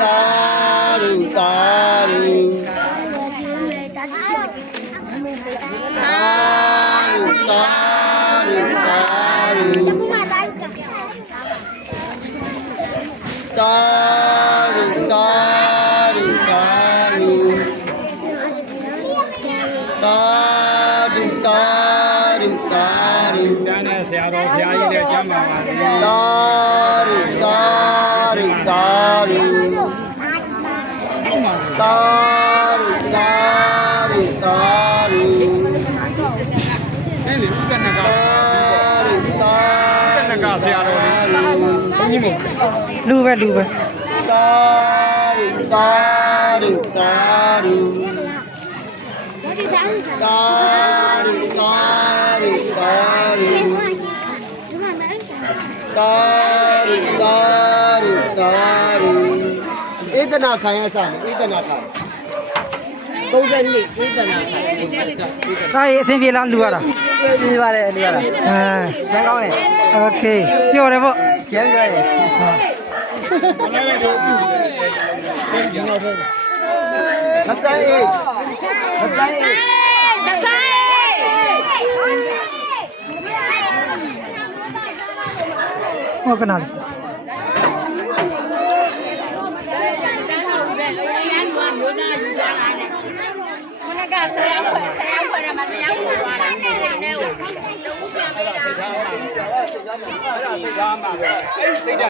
ta ru ta ru ta ru ta ru ta ru ta ru ta ru ta ru ta ru ta ru ta ru ta ru ta ru ta ru ta တာရူတာရူတာရူဟုတ်ပါဘူးတာရူတာရူတာရူဒီလေဥက္ကဏကတာရူတာဥက္ကဏကဆရာတော်လေးဘုန်းကြီးမို့လူပဲလူပဲတာရူတာရူတာရူတာရူတာရူတာရူတာရူတာ တနာခံရစားဧတနာခံ32ဧတနာခံ ဒါရေးအဆင်ပြေလားလူရတာ ပြေးပါတယ်နေရတာ အဲ ကျန်ကောင်းတယ် โอเคပြောတယ်ပေါ့ ကျန်ကြတယ် ဟာ လည်းလည်းတို့ မဆိုင်အေးမဆိုင်အေး ဟုတ်ကနား 我那干三两块，三两块点吧，人家不赚了，那我这五。